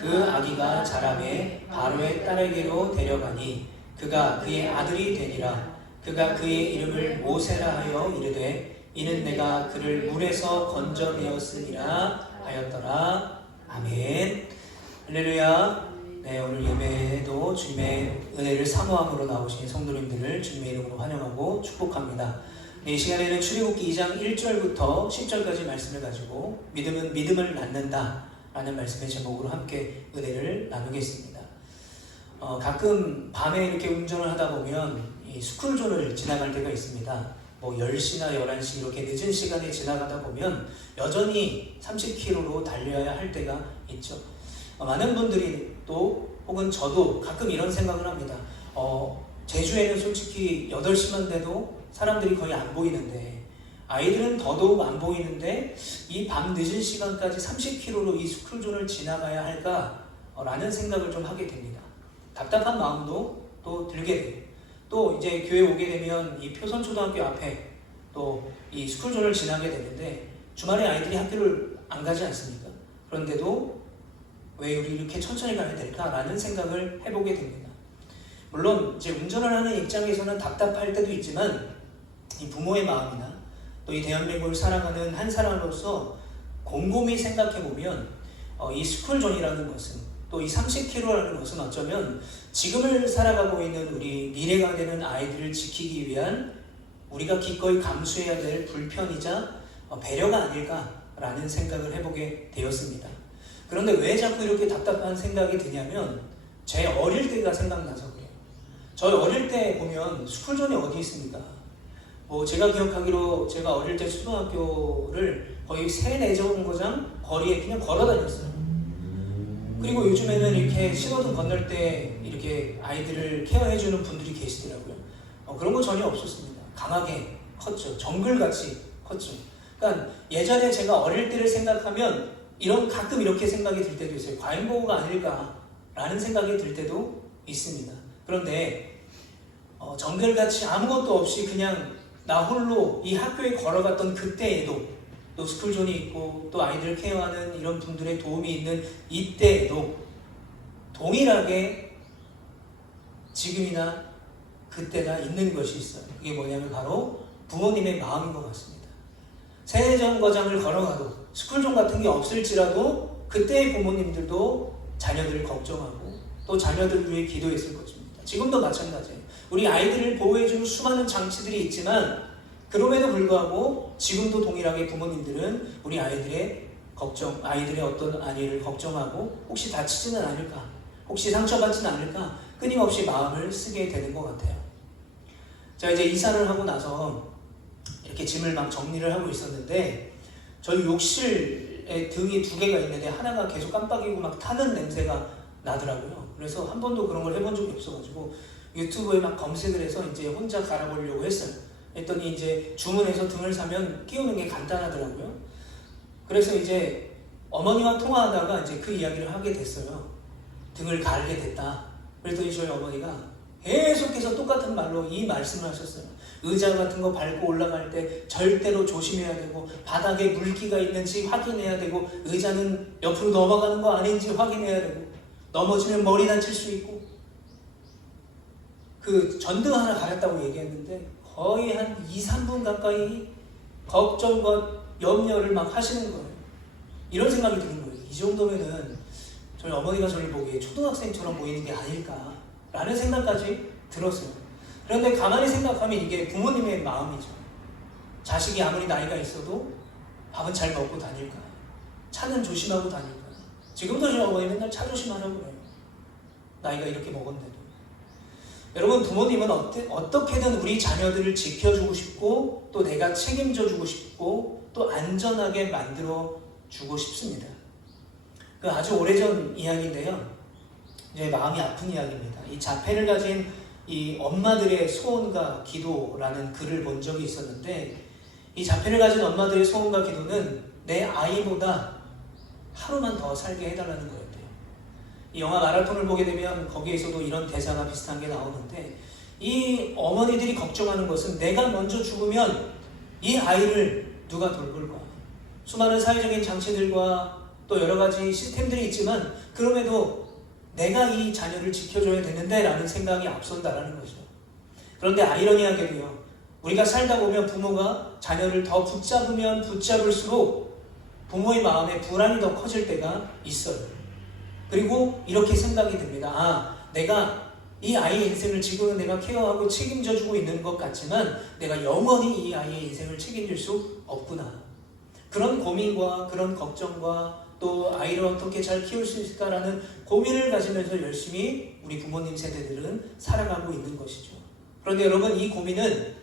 그 아기가 자라매 바로의 딸에게로 데려가니 그가 그의 아들이 되니라. 그가 그의 이름을 모세라 하여 이르되 이는 내가 그를 물에서 건져내었으니라 하였더라. 아멘. 할렐루야. 네, 오늘 예배에도 주님의 은혜를 사모함으로 나오신 성도님들을 주님의 이름으로 환영하고 축복합니다. 네, 이 시간에는 출애굽기 2장 1절부터 10절까지 말씀을 가지고 믿음은 믿음을 낳는다 라는 말씀의 제목으로 함께 은혜를 나누겠습니다. 가끔 밤에 이렇게 운전을 하다 보면 이 스쿨존을 지나갈 때가 있습니다. 뭐 10시나 11시 이렇게 늦은 시간에 지나가다 보면 여전히 30km로 달려야 할 때가 있죠. 많은 분들이 또 혹은 저도 가끔 이런 생각을 합니다. 제주에는 솔직히 8시만 돼도 사람들이 거의 안 보이는데 아이들은 더더욱 안 보이는데 이 밤 늦은 시간까지 30km로 이 스쿨존을 지나가야 할까? 라는 생각을 좀 하게 됩니다. 답답한 마음도 또 들게 돼요. 또 이제 교회 오게 되면 이 표선초등학교 앞에 또 이 스쿨존을 지나게 되는데 주말에 아이들이 학교를 안 가지 않습니까? 그런데도 왜 우리 이렇게 천천히 가야 될까라는 생각을 해보게 됩니다. 물론 이제 운전을 하는 입장에서는 답답할 때도 있지만 이 부모의 마음이나 또 이 대한민국을 살아가는 한 사람으로서 곰곰이 생각해보면 이 스쿨존이라는 것은 또 이 30km라는 것은 어쩌면 지금을 살아가고 있는 우리 미래가 되는 아이들을 지키기 위한 우리가 기꺼이 감수해야 될 불편이자 배려가 아닐까라는 생각을 해보게 되었습니다. 그런데 왜 자꾸 이렇게 답답한 생각이 드냐면 제 어릴 때가 생각나서 그래요. 저희 어릴 때 보면 스쿨존이 어디 있습니까? 제가 기억하기로 제가 어릴 때 초등학교를 거의 3-4정거장 거리에 그냥 걸어 다녔어요. 그리고 요즘에는 이렇게 신호등 건널 때 이렇게 아이들을 케어해주는 분들이 계시더라고요. 그런 거 전혀 없었습니다. 강하게 컸죠. 정글같이 컸죠. 그러니까 예전에 제가 어릴 때를 생각하면 가끔 이렇게 생각이 들 때도 있어요. 과잉보호가 아닐까라는 생각이 들 때도 있습니다. 그런데 정글같이 아무것도 없이 그냥 나 홀로 이 학교에 걸어갔던 그때에도 또 스쿨존이 있고 또 아이들 케어하는 이런 분들의 도움이 있는 이때에도 동일하게 지금이나 그때가 있는 것이 있어요. 그게 뭐냐면 바로 부모님의 마음인 것 같습니다. 세례정거장을 걸어가도 스쿨존 같은 게 없을지라도 그때의 부모님들도 자녀들을 걱정하고 또 자녀들을 위해 기도했을 것입니다. 지금도 마찬가지예요. 우리 아이들을 보호해주는 수많은 장치들이 있지만 그럼에도 불구하고 지금도 동일하게 부모님들은 우리 아이들의 어떤 안위를 걱정하고 혹시 다치지는 않을까, 혹시 상처받지는 않을까 끊임없이 마음을 쓰게 되는 것 같아요. 자, 이제 이사를 하고 나서 이렇게 짐을 막 정리를 하고 있었는데 저희 욕실에 등이 2개가 있는데 하나가 계속 깜빡이고 막 타는 냄새가 나더라고요. 그래서 한 번도 그런 걸 해본 적이 없어가지고 유튜브에 막 검색을 해서 이제 혼자 갈아보려고 했어요. 했더니 이제 주문해서 등을 사면 끼우는 게 간단하더라고요. 그래서 이제 어머니와 통화하다가 이제 그 이야기를 하게 됐어요. 등을 갈게 됐다. 그랬더니 저희 어머니가 계속해서 똑같은 말로 이 말씀을 하셨어요. 의자 같은 거 밟고 올라갈 때 절대로 조심해야 되고 바닥에 물기가 있는지 확인해야 되고 의자는 옆으로 넘어가는 거 아닌지 확인해야 되고 넘어지면 머리 다칠 수 있고 그 전등 하나 갈았다고 얘기했는데 거의 한 2-3분 가까이 걱정과 염려를 막 하시는 거예요. 이런 생각이 드는 거예요. 이 정도면은 저희 어머니가 저를 보기에 초등학생처럼 보이는 게 아닐까라는 생각까지 들었어요. 그런데 가만히 생각하면 이게 부모님의 마음이죠. 자식이 아무리 나이가 있어도 밥은 잘 먹고 다닐까? 차는 조심하고 다닐까? 지금도 저희 어머니 맨날 차 조심하라고 그래요. 나이가 이렇게 먹었는데도. 여러분, 부모님은 어떻게든 우리 자녀들을 지켜주고 싶고 또 내가 책임져주고 싶고 또 안전하게 만들어주고 싶습니다. 그 아주 오래전 이야기인데요. 이제 마음이 아픈 이야기입니다. 이 자폐를 가진 이 엄마들의 소원과 기도라는 글을 본 적이 있었는데 이 자폐를 가진 엄마들의 소원과 기도는 내 아이보다 하루만 더 살게 해달라는 거였대요. 이 영화 마라톤을 보게 되면 거기에서도 이런 대사가 비슷한 게 나오는데 이 어머니들이 걱정하는 것은 내가 먼저 죽으면 이 아이를 누가 돌볼까? 수많은 사회적인 장치들과 또 여러 가지 시스템들이 있지만 그럼에도 내가 이 자녀를 지켜줘야 되는데 라는 생각이 앞선다라는 거죠. 그런데 아이러니하게도요, 우리가 살다 보면 부모가 자녀를 더 붙잡으면 붙잡을수록 부모의 마음에 불안이 더 커질 때가 있어요. 그리고 이렇게 생각이 듭니다. 내가 이 아이의 인생을 지금은 내가 케어하고 책임져주고 있는 것 같지만 내가 영원히 이 아이의 인생을 책임질 수 없구나. 그런 고민과 그런 걱정과 또 아이를 어떻게 잘 키울 수 있을까라는 고민을 가지면서 열심히 우리 부모님 세대들은 살아가고 있는 것이죠. 그런데 여러분, 이 고민은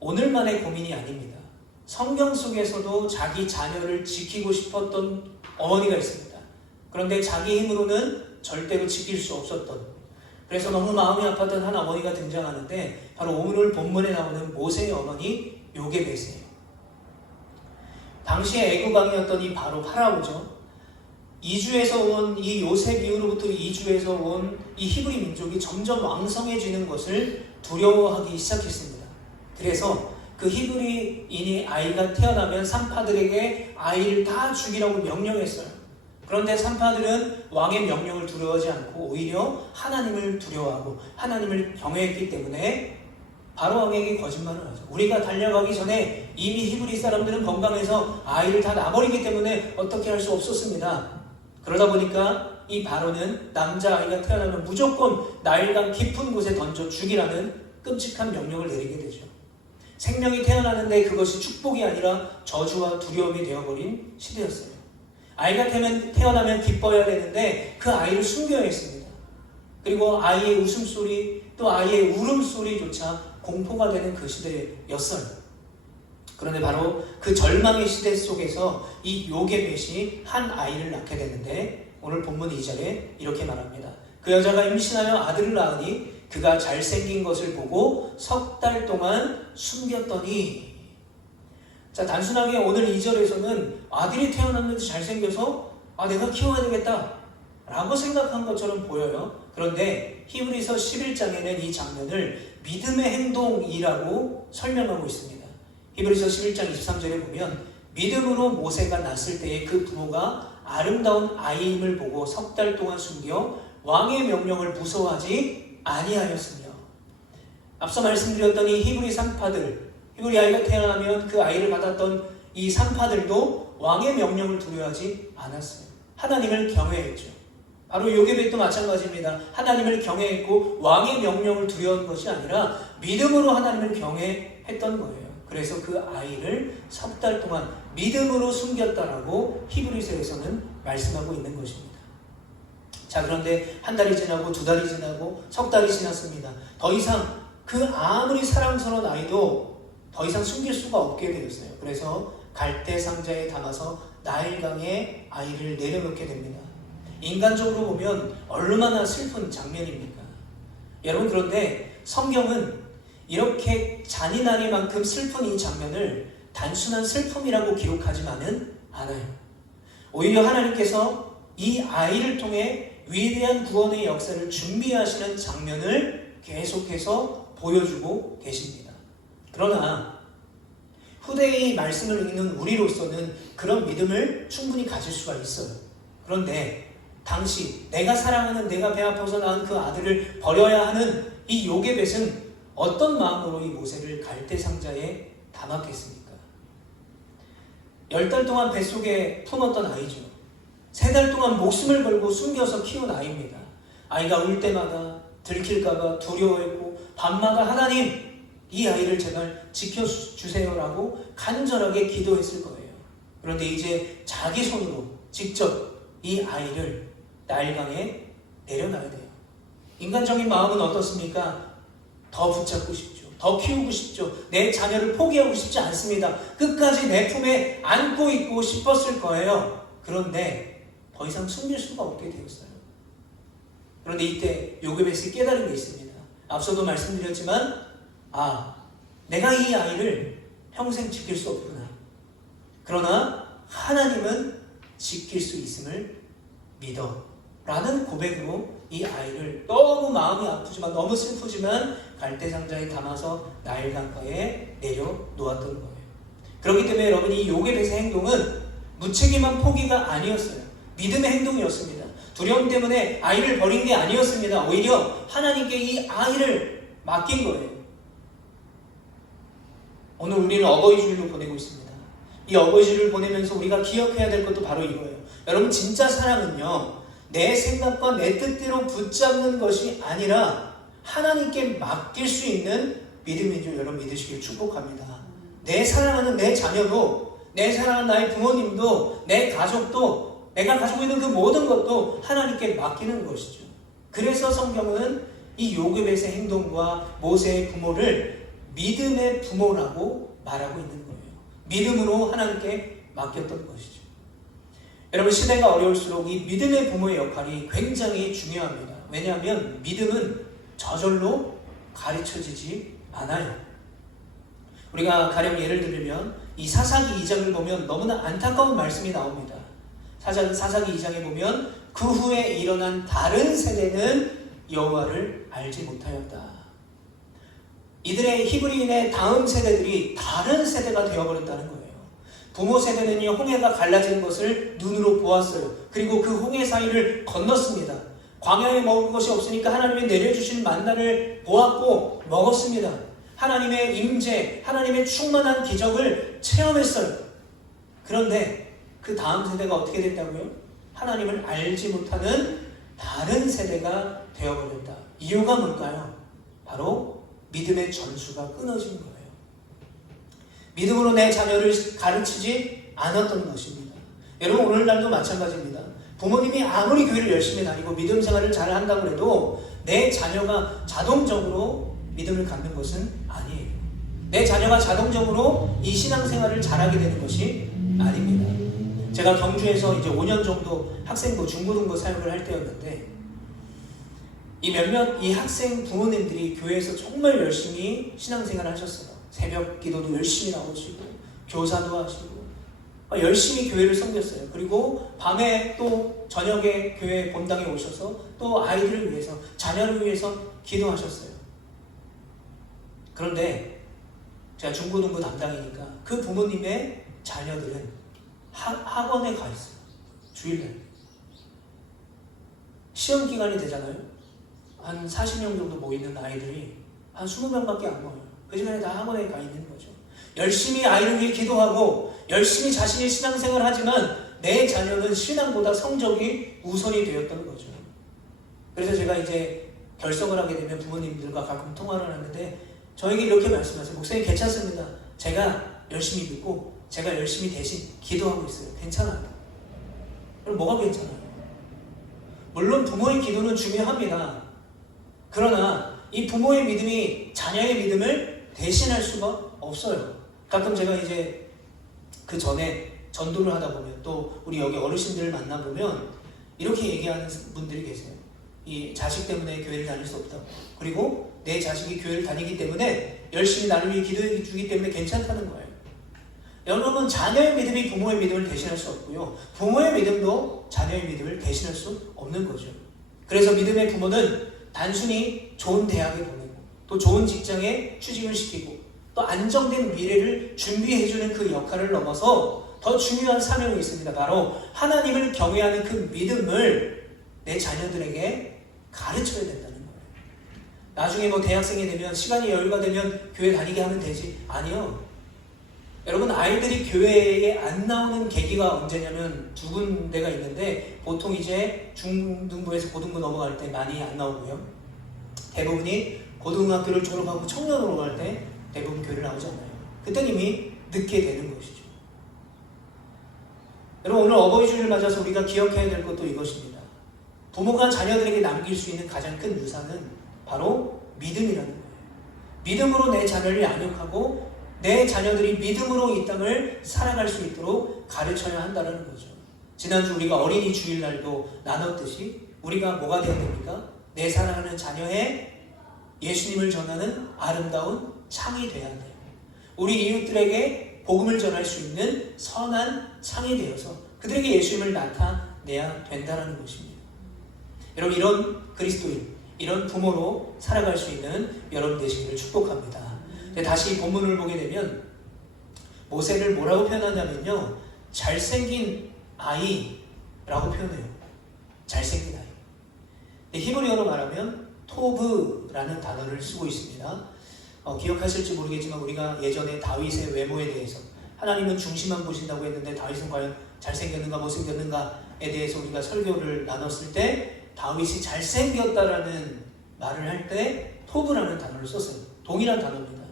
오늘만의 고민이 아닙니다. 성경 속에서도 자기 자녀를 지키고 싶었던 어머니가 있습니다. 그런데 자기 힘으로는 절대로 지킬 수 없었던, 그래서 너무 마음이 아팠던 한 어머니가 등장하는데 바로 오늘 본문에 나오는 모세의 어머니 요게벳이에요. 당시에 애굽 왕이었던 이 바로 파라오죠. 이주에서 온 이 요셉 이후로부터 이주에서 온 이 히브리 민족이 점점 왕성해지는 것을 두려워하기 시작했습니다. 그래서 그 히브리인이 아이가 태어나면 산파들에게 아이를 다 죽이라고 명령했어요. 그런데 산파들은 왕의 명령을 두려워하지 않고 오히려 하나님을 두려워하고 하나님을 경외했기 때문에 바로 왕에게 거짓말을 하죠. 우리가 달려가기 전에 이미 히브리 사람들은 건강해서 아이를 다 놔버리기 때문에 어떻게 할 수 없었습니다. 그러다 보니까 이 바로는 남자아이가 태어나면 무조건 나일강 깊은 곳에 던져 죽이라는 끔찍한 명령을 내리게 되죠. 생명이 태어나는데 그것이 축복이 아니라 저주와 두려움이 되어버린 시대였어요. 아이가 태어나면 기뻐야 되는데 그 아이를 숨겨야 했습니다. 그리고 아이의 웃음소리 또 아이의 울음소리조차 공포가 되는 그 시대였어요. 그런데 바로 그 절망의 시대 속에서 이 요게벳이 한 아이를 낳게 되는데 오늘 본문 2절에 이렇게 말합니다. 그 여자가 임신하여 아들을 낳으니 그가 잘생긴 것을 보고 석 달 동안 숨겼더니, 자, 단순하게 오늘 2절에서는 아들이 태어났는데 잘생겨서 내가 키워야 되겠다 라고 생각한 것처럼 보여요. 그런데 히브리서 11장에는 이 장면을 믿음의 행동이라고 설명하고 있습니다. 히브리서 11장 23절에 보면 믿음으로 모세가 낳았을 때에 그 부모가 아름다운 아이임을 보고 석 달 동안 숨겨 왕의 명령을 무서워하지 아니하였으며, 앞서 말씀드렸던 이 히브리 산파들, 히브리 아이가 태어나면 그 아이를 받았던 이 산파들도 왕의 명령을 두려워하지 않았어요. 하나님을 경외했죠. 바로 요게벳도 마찬가지입니다. 하나님을 경외했고 왕의 명령을 두려워한 것이 아니라 믿음으로 하나님을 경외했던 거예요. 그래서 그 아이를 석 달 동안 믿음으로 숨겼다라고 히브리서에서는 말씀하고 있는 것입니다. 자, 그런데 한 달이 지나고 두 달이 지나고 석 달이 지났습니다. 더 이상 그 아무리 사랑스러운 아이도 더 이상 숨길 수가 없게 되었어요. 그래서 갈대 상자에 담아서 나일강에 아이를 내려놓게 됩니다. 인간적으로 보면 얼마나 슬픈 장면입니까? 여러분, 그런데 성경은 이렇게 잔인하리만큼 슬픈 이 장면을 단순한 슬픔이라고 기록하지만은 않아요. 오히려 하나님께서 이 아이를 통해 위대한 구원의 역사를 준비하시는 장면을 계속해서 보여주고 계십니다. 그러나 후대의 말씀을 읽는 우리로서는 그런 믿음을 충분히 가질 수가 있어요. 그런데 당시 내가 사랑하는, 내가 배 아파서 낳은 그 아들을 버려야 하는 이 요게벳은 어떤 마음으로 이 모세를 갈대 상자에 담았겠습니까? 10달 동안 뱃속에 품었던 아이죠. 3달 동안 목숨을 걸고 숨겨서 키운 아이입니다. 아이가 울 때마다 들킬까봐 두려워했고 밤마다 하나님, 이 아이를 제발 지켜주세요라고 간절하게 기도했을 거예요. 그런데 이제 자기 손으로 직접 이 아이를 나일강에 내려놔야 돼요. 인간적인 마음은 어떻습니까? 더 붙잡고 싶죠. 더 키우고 싶죠. 내 자녀를 포기하고 싶지 않습니다. 끝까지 내 품에 안고 있고 싶었을 거예요. 그런데 더 이상 숨길 수가 없게 되었어요. 그런데 이때 요게벳이 깨달은 게 있습니다. 앞서도 말씀드렸지만 내가 이 아이를 평생 지킬 수 없구나. 그러나 하나님은 지킬 수 있음을 믿어 라는 고백으로 이 아이를 너무 마음이 아프지만 너무 슬프지만 갈대상자에 담아서 나일강가에 내려놓았던 거예요. 그렇기 때문에 여러분, 이 요게벳의 행동은 무책임한 포기가 아니었어요. 믿음의 행동이었습니다. 두려움 때문에 아이를 버린 게 아니었습니다. 오히려 하나님께 이 아이를 맡긴 거예요. 오늘 우리는 어버이 주일로 보내고 있습니다. 이 어버이 주일을 보내면서 우리가 기억해야 될 것도 바로 이거예요. 여러분, 진짜 사랑은요, 내 생각과 내 뜻대로 붙잡는 것이 아니라 하나님께 맡길 수 있는 믿음인 줄 여러분 믿으시길 축복합니다. 내 사랑하는 내 자녀도, 내 사랑하는 나의 부모님도, 내 가족도, 내가 가지고 있는 그 모든 것도 하나님께 맡기는 것이죠. 그래서 성경은 이 요셉의 행동과 모세의 부모를 믿음의 부모라고 말하고 있는 거예요. 믿음으로 하나님께 맡겼던 것이죠. 여러분, 시대가 어려울수록 이 믿음의 부모의 역할이 굉장히 중요합니다. 왜냐하면 믿음은 저절로 가르쳐지지 않아요. 우리가 가령 예를 들면 이 사사기 2장을 보면 너무나 안타까운 말씀이 나옵니다. 사사기 2장에 보면 그 후에 일어난 다른 세대는 여호와를 알지 못하였다. 이들의 히브리인의 다음 세대들이 다른 세대가 되어버렸다는 거예요. 부모 세대는요, 홍해가 갈라지는 것을 눈으로 보았어요. 그리고 그 홍해 사이를 건넜습니다. 광야에 먹을 것이 없으니까 하나님이 내려주신 만나를 보았고 먹었습니다. 하나님의 임재, 하나님의 충만한 기적을 체험했어요. 그런데 그 다음 세대가 어떻게 됐다고요? 하나님을 알지 못하는 다른 세대가 되어버렸다. 이유가 뭘까요? 바로 믿음의 전수가 끊어진 거예요. 믿음으로 내 자녀를 가르치지 않았던 것입니다. 여러분, 오늘날도 마찬가지입니다. 부모님이 아무리 교회를 열심히 다니고 믿음 생활을 잘 한다고 해도 내 자녀가 자동적으로 믿음을 갖는 것은 아니에요. 내 자녀가 자동적으로 이 신앙생활을 잘하게 되는 것이 아닙니다. 제가 경주에서 이제 5년 정도 학생부, 중고등부 사역을 할 때였는데 이 학생 부모님들이 교회에서 정말 열심히 신앙생활을 하셨어요. 새벽 기도도 열심히 나오시고 교사도 하시고 열심히 교회를 섬겼어요. 그리고 밤에 또 저녁에 교회 본당에 오셔서 또 아이들을 위해서, 자녀를 위해서 기도하셨어요. 그런데 제가 중고등부 담당이니까 그 부모님의 자녀들은 학원에 가 있어요. 주일날. 시험 기간이 되잖아요. 한 40명 정도 모이는 아이들이 한 20명밖에 안 모여요. 그 시간에 다 학원에 가 있는 거죠. 열심히 아이를 위해 기도하고 열심히 자신이 신앙생활을 하지만 내 자녀는 신앙보다 성적이 우선이 되었던 거죠. 그래서 제가 이제 결석을 하게 되면 부모님들과 가끔 통화를 하는데 저에게 이렇게 말씀하세요. 목사님, 괜찮습니다. 제가 열심히 믿고 제가 열심히 대신 기도하고 있어요. 괜찮아요. 그럼 뭐가 괜찮아요? 물론 부모의 기도는 중요합니다. 그러나 이 부모의 믿음이 자녀의 믿음을 대신할 수가 없어요. 가끔 제가 이제 그 전에 전도를 하다 보면 또 우리 여기 어르신들을 만나보면 이렇게 얘기하는 분들이 계세요. 이 자식 때문에 교회를 다닐 수 없다고. 그리고 내 자식이 교회를 다니기 때문에 열심히 나를 위해 기도해 주기 때문에 괜찮다는 거예요. 여러분, 자녀의 믿음이 부모의 믿음을 대신할 수 없고요. 부모의 믿음도 자녀의 믿음을 대신할 수 없는 거죠. 그래서 믿음의 부모는 단순히 좋은 대학에 보내고 또 좋은 직장에 취직을 시키고 또 안정된 미래를 준비해주는 그 역할을 넘어서 더 중요한 사명이 있습니다. 바로 하나님을 경외하는 그 믿음을 내 자녀들에게 가르쳐야 된다는 거예요. 나중에 뭐 대학생이 되면, 시간이 여유가 되면 교회 다니게 하면 되지. 아니요. 여러분, 아이들이 교회에 안 나오는 계기가 언제냐면 두 군데가 있는데 보통 이제 중등부에서 고등부 넘어갈 때 많이 안 나오고요. 대부분이 고등학교를 졸업하고 청년으로 갈 때 대부분 교회를 나오잖아요. 그때는 이미 늦게 되는 것이죠. 여러분, 오늘 어버이 주일을 맞아서 우리가 기억해야 될 것도 이것입니다. 부모가 자녀들에게 남길 수 있는 가장 큰 유산은 바로 믿음이라는 거예요. 믿음으로 내 자녀를 양육하고 내 자녀들이 믿음으로 이 땅을 살아갈 수 있도록 가르쳐야 한다는 거죠. 지난주 우리가 어린이 주일날도 나눴듯이 우리가 뭐가 되어야 됩니까? 내 사랑하는 자녀의 예수님을 전하는 아름다운 창이 되어야 돼요. 우리 이웃들에게 복음을 전할 수 있는 선한 창이 되어서 그들에게 예수님을 나타내야 된다는 것입니다. 여러분, 이런 그리스도인, 이런 부모로 살아갈 수 있는 여러분 되시기를 축복합니다. 다시 본문을 보게 되면 모세를 뭐라고 표현하냐면요, 잘생긴 아이라고 표현해요. 잘생긴 아이. 히브리어로 말하면 토브라는 단어를 쓰고 있습니다. 기억하실지 모르겠지만 우리가 예전에 다윗의 외모에 대해서 하나님은 중심만 보신다고 했는데 다윗은 과연 잘생겼는가 못생겼는가에 대해서 우리가 설교를 나눴을 때 다윗이 잘생겼다라는 말을 할 때 토브라는 단어를 썼어요. 동일한 단어입니다.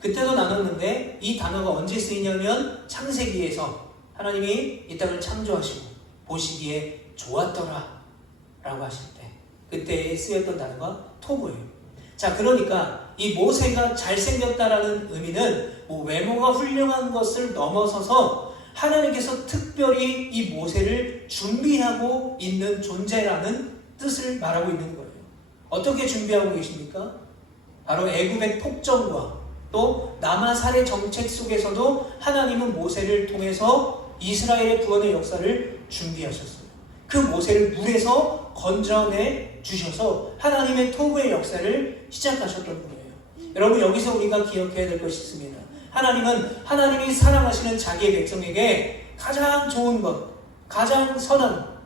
그때도 나눴는데 이 단어가 언제 쓰이냐면 창세기에서 하나님이 이 땅을 창조하시고 보시기에 좋았더라 라고 하실 때 그때 쓰였던 단어가 토브예요. 자, 그러니까 이 모세가 잘생겼다라는 의미는 뭐 외모가 훌륭한 것을 넘어서서 하나님께서 특별히 이 모세를 준비하고 있는 존재라는 뜻을 말하고 있는 거예요. 어떻게 준비하고 계십니까? 바로 애굽의 폭정과 또 남아살의 정책 속에서도 하나님은 모세를 통해서 이스라엘의 구원의 역사를 준비하셨어요. 그 모세를 물에서 건져내 주셔서 하나님의 토부의 역사를 시작하셨던 거예요. 여러분, 여기서 우리가 기억해야 될 것이 있습니다. 하나님은 하나님이 사랑하시는 자기의 백성에게 가장 좋은 것, 가장 선한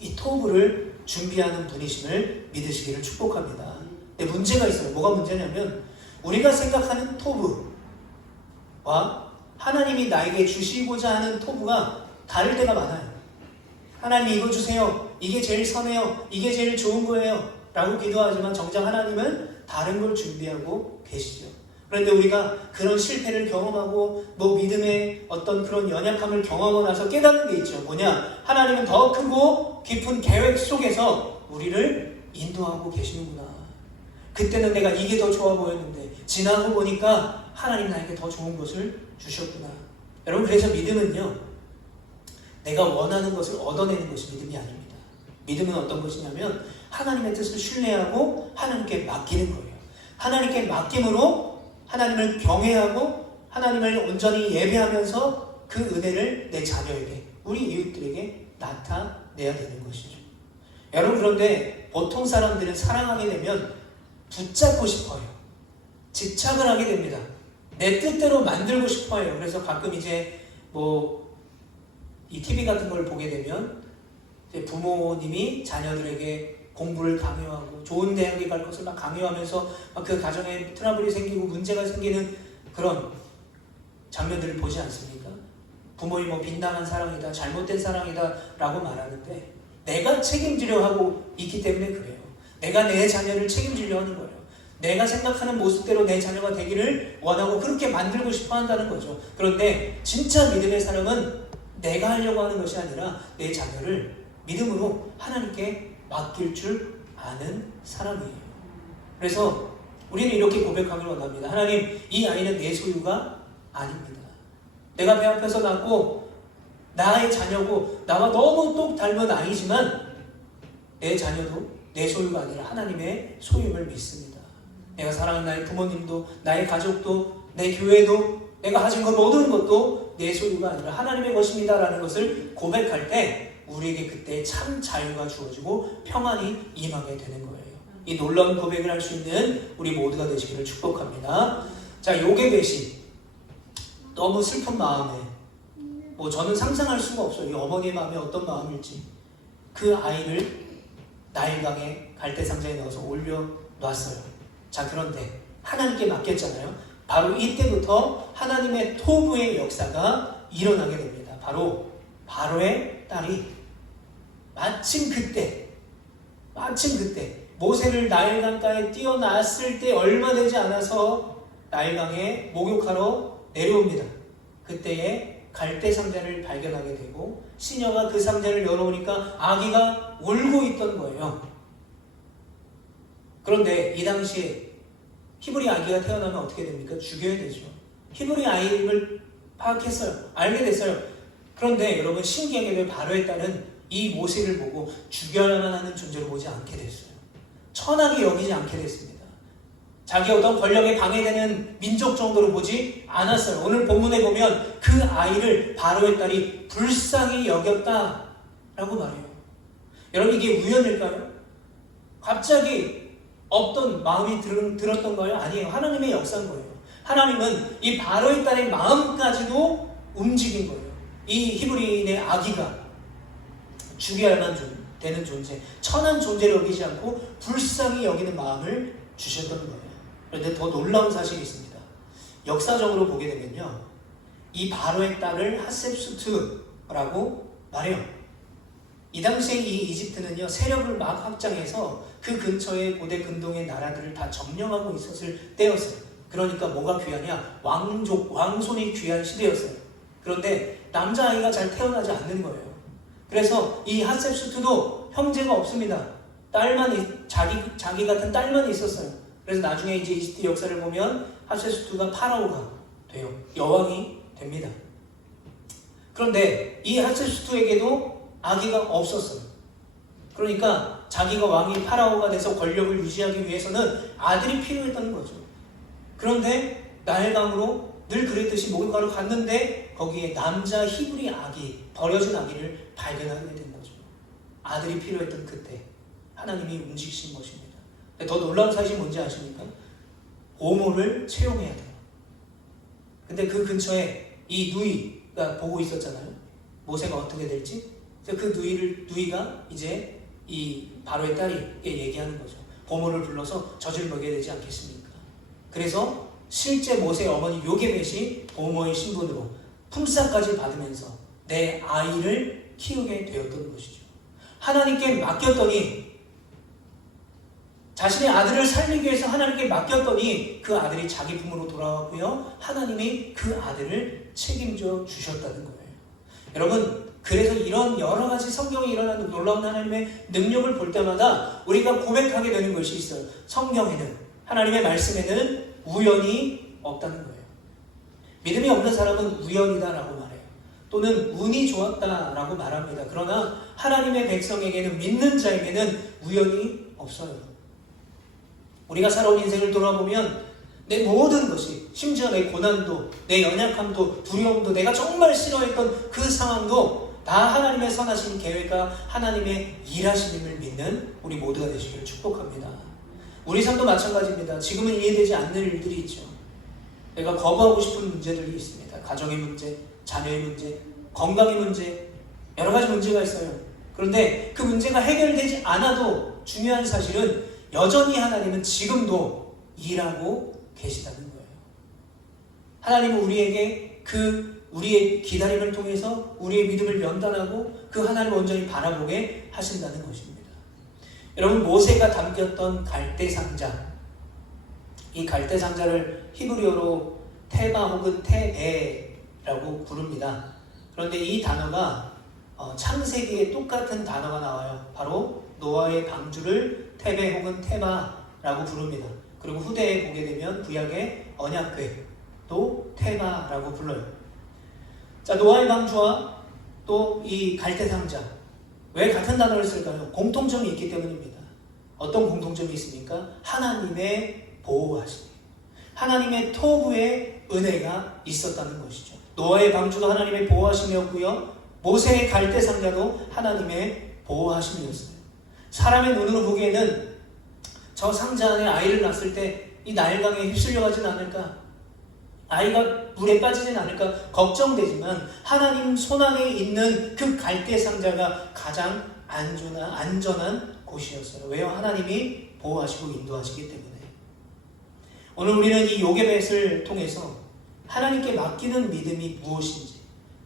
이 토부를 준비하는 분이심을 믿으시기를 축복합니다. 근데 문제가 있어요. 뭐가 문제냐면 우리가 생각하는 토부와 하나님이 나에게 주시고자 하는 토부가 다를 때가 많아요. 하나님 이거 주세요. 이게 제일 선해요. 이게 제일 좋은 거예요. 라고 기도하지만 정작 하나님은 다른 걸 준비하고 계시죠. 그런데 우리가 그런 실패를 경험하고 뭐 믿음의 어떤 그런 연약함을 경험하고 나서 깨닫는 게 있죠. 뭐냐? 하나님은 더 크고 깊은 계획 속에서 우리를 인도하고 계시는구나. 그때는 내가 이게 더 좋아 보였는데 지나고 보니까 하나님 나에게 더 좋은 것을 주셨구나. 여러분, 그래서 믿음은요, 내가 원하는 것을 얻어내는 것이 믿음이 아닙니다. 믿음은 어떤 것이냐면 하나님의 뜻을 신뢰하고 하나님께 맡기는 거예요. 하나님께 맡김으로 하나님을 경외하고 하나님을 온전히 예배하면서 그 은혜를 내 자녀에게, 우리 이웃들에게 나타내야 되는 것이죠. 여러분, 그런데 보통 사람들은 사랑하게 되면 붙잡고 싶어요. 집착을 하게 됩니다. 내 뜻대로 만들고 싶어요. 그래서 가끔 이제 이 TV 같은 걸 보게 되면 이제 부모님이 자녀들에게 공부를 강요하고 좋은 대학에 갈 것을 막 강요하면서 막 그 가정에 트러블이 생기고 문제가 생기는 그런 장면들을 보지 않습니까? 부모님 빈당한 사랑이다, 잘못된 사랑이다 라고 말하는데 내가 책임지려 하고 있기 때문에 그래요. 내가 내 자녀를 책임지려 하는 거예요. 내가 생각하는 모습대로 내 자녀가 되기를 원하고 그렇게 만들고 싶어 한다는 거죠. 그런데 진짜 믿음의 사랑은 내가 하려고 하는 것이 아니라 내 자녀를 믿음으로 하나님께 맡길 줄 아는 사람이에요. 그래서 우리는 이렇게 고백하길 원합니다. 하나님, 이 아이는 내 소유가 아닙니다. 내가 배 앞에서 낳고 나의 자녀고 나와 너무 똑 닮은 아이지만 내 자녀도 내 소유가 아니라 하나님의 소유임을 믿습니다. 내가 사랑하는 나의 부모님도, 나의 가족도, 내 교회도, 내가 가진 것 모든 것도 내 소유가 아니라 하나님의 것입니다 라는 것을 고백할 때 우리에게 그때 참 자유가 주어지고 평안이 임하게 되는 거예요. 이 놀라운 고백을 할 수 있는 우리 모두가 되시기를 축복합니다. 자, 요괴 배신. 너무 슬픈 마음에 저는 상상할 수가 없어요. 이 어머니의 마음이 어떤 마음일지. 그 아이를 나일강에 갈대상자에 넣어서 올려놨어요. 자, 그런데 하나님께 맡겼잖아요. 바로 이때부터 하나님의 토부의 역사가 일어나게 됩니다. 바로 바로의 딸이 마침 그때 모세를 나일강가에 띄어놨을 때 얼마 되지 않아서 나일강에 목욕하러 내려옵니다. 그때에 갈대 상자를 발견하게 되고 시녀가 그 상자를 열어보니까 아기가 울고 있던 거예요. 그런데 이 당시에 히브리 아기가 태어나면 어떻게 됩니까? 죽여야 되죠. 히브리 아이임을 파악했어요. 알게 됐어요. 그런데 여러분, 신기하게 왜 바로의 딸은 이 모세를 보고 죽여야만 하는 존재로 보지 않게 됐어요. 천하게 여기지 않게 됐습니다. 자기 어떤 권력에 방해되는 민족 정도로 보지 않았어요. 오늘 본문에 보면 그 아이를 바로의 딸이 불쌍히 여겼다라고 말해요. 여러분, 이게 우연일까요? 갑자기 어떤 마음이 들었던 거예요? 아니에요. 하나님의 역사인 거예요. 하나님은 이 바로의 딸의 마음까지도 움직인 거예요. 이 히브리인의 아기가 죽여야만 되는 존재, 천한 존재를 여기지 않고 불쌍히 여기는 마음을 주셨던 거예요. 그런데 더 놀라운 사실이 있습니다. 역사적으로 보게 되면요, 이 바로의 딸을 핫셉수트라고 말해요. 이 당시에 이 이집트는요, 세력을 막 확장해서 그 근처의 고대 근동의 나라들을 다 점령하고 있었을 때였어요. 그러니까 뭐가 귀하냐? 왕손이 귀한 시대였어요. 그런데 남자아이가 잘 태어나지 않는 거예요. 그래서 이 핫셉수트도 형제가 없습니다. 자기 같은 딸만 있었어요. 그래서 나중에 이제 이집트 역사를 보면 핫셉수트가 파라오가 돼요. 여왕이 됩니다. 그런데 이 핫셉수트에게도 아기가 없었어요. 그러니까 자기가 왕이 파라오가 돼서 권력을 유지하기 위해서는 아들이 필요했다는 거죠. 그런데 나일강으로 늘 그랬듯이 목욕하러 갔는데 거기에 남자 히브리 아기, 버려진 아기를 발견하게 된 거죠. 아들이 필요했던 그때 하나님이 움직이신 것입니다. 더 놀라운 사실이 뭔지 아십니까? 고모를 채용해야 돼요. 근데 그 근처에 이 누이가 보고 있었잖아요. 모세가 어떻게 될지. 그 누이가 이제 이 바로의 딸에게 얘기하는 거죠. 고모를 불러서 젖을 먹여야 되지 않겠습니까? 그래서 실제 모세의 어머니 요게벳이 고모의 신분으로 품삯까지 받으면서 내 아이를 키우게 되었던 것이죠. 하나님께 맡겼더니, 자신의 아들을 살리기 위해서 하나님께 맡겼더니 그 아들이 자기 품으로 돌아왔고요, 하나님이 그 아들을 책임져 주셨다는 거예요. 여러분, 그래서 이런 여러 가지 성경에 일어나는 놀라운 하나님의 능력을 볼 때마다 우리가 고백하게 되는 것이 있어요. 성경에는, 하나님의 말씀에는 우연이 없다는 거예요. 믿음이 없는 사람은 우연이다라고 말해요. 또는 운이 좋았다라고 말합니다. 그러나 하나님의 백성에게는, 믿는 자에게는 우연이 없어요. 우리가 살아온 인생을 돌아보면 내 모든 것이, 심지어 내 고난도, 내 연약함도, 두려움도, 내가 정말 싫어했던 그 상황도 다 하나님의 선하신 계획과 하나님의 일하심을 믿는 우리 모두가 되시기를 축복합니다. 우리 삶도 마찬가지입니다. 지금은 이해되지 않는 일들이 있죠. 내가 거부하고 싶은 문제들이 있습니다. 가정의 문제, 자녀의 문제, 건강의 문제, 여러 가지 문제가 있어요. 그런데 그 문제가 해결되지 않아도 중요한 사실은 여전히 하나님은 지금도 일하고 계시다는 거예요. 하나님은 우리에게 우리의 기다림을 통해서 우리의 믿음을 연단하고 그 하나님을 온전히 바라보게 하신다는 것입니다. 여러분, 모세가 담겼던 갈대상자, 이 갈대상자를 히브리어로 테바 혹은 테베라고 부릅니다. 그런데 이 단어가 창세기에 똑같은 단어가 나와요. 바로 노아의 방주를 테베 혹은 테바라고 부릅니다. 그리고 후대에 보게 되면 구약의 언약궤도 테바라고 불러요. 자, 노아의 방주와 또 이 갈대상자, 왜 같은 단어를 쓸까요? 공통점이 있기 때문입니다. 어떤 공통점이 있습니까? 하나님의 보호하심, 하나님의 토부의 은혜가 있었다는 것이죠. 노아의 방주도 하나님의 보호하심이었고요, 모세의 갈대상자도 하나님의 보호하심이었어요. 사람의 눈으로 보기에는 저 상자 안에 아이를 낳았을 때 이 나일강에 휩쓸려가진 않을까, 아이가 물에 빠지진 않을까 걱정되지만 하나님 손안에 있는 그 갈대상자가 가장 안전한 곳이었어요. 왜요? 하나님이 보호하시고 인도하시기 때문에. 오늘 우리는 이 요게벳을 통해서 하나님께 맡기는 믿음이 무엇인지,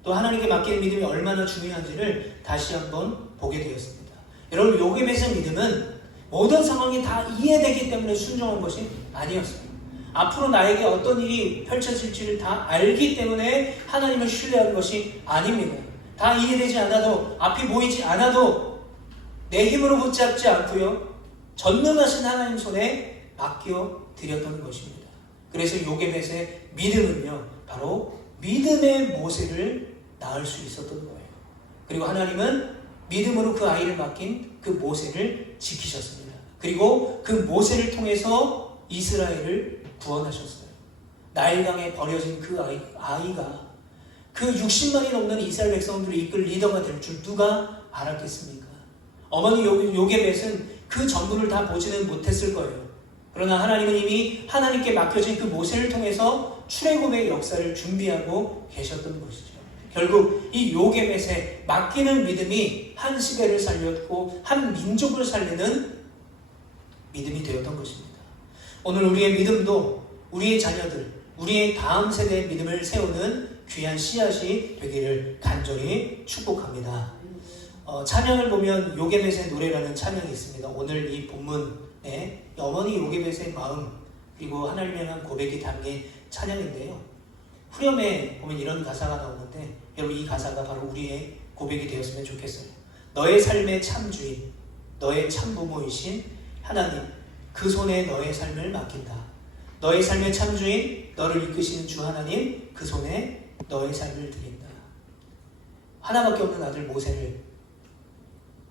또 하나님께 맡기는 믿음이 얼마나 중요한지를 다시 한번 보게 되었습니다. 여러분, 요게벳의 믿음은 모든 상황이 다 이해되기 때문에 순종한 것이 아니었어요. 앞으로 나에게 어떤 일이 펼쳐질지를 다 알기 때문에 하나님을 신뢰하는 것이 아닙니다. 다 이해되지 않아도, 앞이 보이지 않아도 내 힘으로 붙잡지 않고요, 전능하신 하나님 손에 맡겨 드렸던 것입니다. 그래서 요게벳의 믿음은요, 바로 믿음의 모세를 낳을 수 있었던 거예요. 그리고 하나님은 믿음으로 그 아이를 맡긴 그 모세를 지키셨습니다. 그리고 그 모세를 통해서 이스라엘을 구원하셨어요. 나일강에 버려진 그 아이가 그 60만이 넘는 이스라엘 백성들을 이끌 리더가 될 줄 누가 알았겠습니까? 어머니 요게벳은 그 전부를 다 보지는 못했을 거예요. 그러나 하나님은 이미 하나님께 맡겨진 그 모세를 통해서 출애굽의 역사를 준비하고 계셨던 것이죠. 결국 이 요게벳에 맡기는 믿음이 한 시대를 살렸고 한 민족을 살리는 믿음이 되었던 것입니다. 오늘 우리의 믿음도 우리의 자녀들, 우리의 다음 세대의 믿음을 세우는 귀한 씨앗이 되기를 간절히 축복합니다. 찬양을 보면 요게벳의 노래라는 찬양이 있습니다. 오늘 이 본문에 어머니 요게벳의 마음 그리고 하나님에 대한 고백이 담긴 찬양인데요. 후렴에 보면 이런 가사가 나오는데 여러분 이 가사가 바로 우리의 고백이 되었으면 좋겠어요. 너의 삶의 참주인, 너의 참부모이신 하나님, 그 손에 너의 삶을 맡긴다. 너의 삶의 참주인, 너를 이끄시는 주 하나님, 그 손에 너의 삶을 드린다. 하나밖에 없는 아들 모세를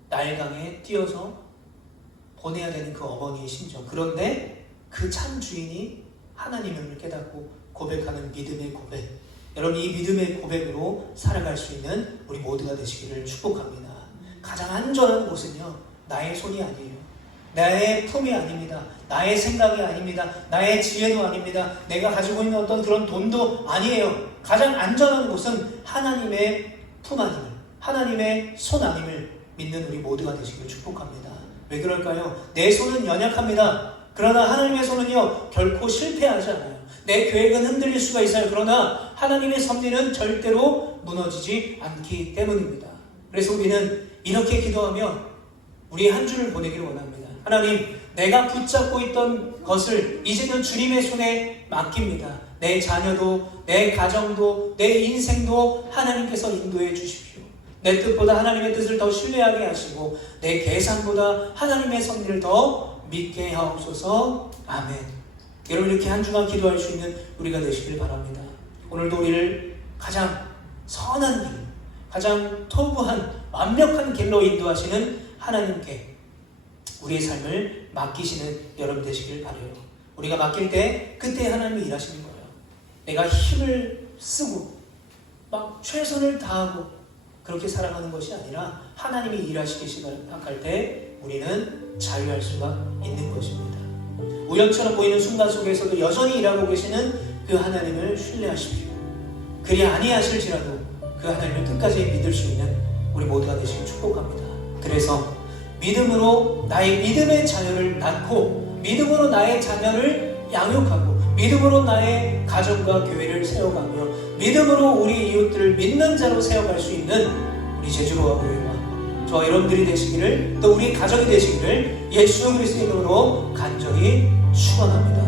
나일강에 띄어서 보내야 되는 그 어머니의 심정. 그런데 그 참주인이 하나님을 깨닫고 고백하는 믿음의 고백. 여러분 이 믿음의 고백으로 살아갈 수 있는 우리 모두가 되시기를 축복합니다. 가장 안전한 곳은요, 나의 손이 아니에요. 나의 품이 아닙니다. 나의 생각이 아닙니다. 나의 지혜도 아닙니다. 내가 가지고 있는 어떤 그런 돈도 아니에요. 가장 안전한 곳은 하나님의 품 아님을, 하나님의 손 아님을 믿는 우리 모두가 되시기를 축복합니다. 왜 그럴까요? 내 손은 연약합니다. 그러나 하나님의 손은요, 결코 실패하지 않아요. 내 계획은 흔들릴 수가 있어요. 그러나 하나님의 섭리는 절대로 무너지지 않기 때문입니다. 그래서 우리는 이렇게 기도하며 우리 한 주를 보내기를 원합니다. 하나님, 내가 붙잡고 있던 것을 이제는 주님의 손에 맡깁니다. 내 자녀도, 내 가정도, 내 인생도 하나님께서 인도해 주십시오. 내 뜻보다 하나님의 뜻을 더 신뢰하게 하시고 내 계산보다 하나님의 섭리를 더 믿게 하옵소서. 아멘. 여러분 이렇게 한 주간 기도할 수 있는 우리가 되시길 바랍니다. 오늘도 우리를 가장 선한 길, 가장 토부한 완벽한 길로 인도하시는 하나님께 우리의 삶을 맡기시는 여러분 되시길 바라요. 우리가 맡길 때 그때 하나님이 일하시는 거예요. 내가 힘을 쓰고 막 최선을 다하고 그렇게 살아가는 것이 아니라 하나님이 일하시기 시작할 때 우리는 자유할 수가 있는 것입니다. 우연처럼 보이는 순간 속에서도 여전히 일하고 계시는 그 하나님을 신뢰하십시오. 그리 아니하실지라도 그 하나님을 끝까지 믿을 수 있는 우리 모두가 되시길 축복합니다. 그래서 믿음으로 나의 믿음의 자녀를 낳고 믿음으로 나의 자녀를 양육하고 믿음으로 나의 가정과 교회를 세워가며 믿음으로 우리 이웃들을 믿는 자로 세워갈 수 있는 우리 제주로와 교회와 저와 여러분들이 되시기를 또 우리 가정이 되시기를 예수 그리스도의 이름으로 간절히 축원합니다.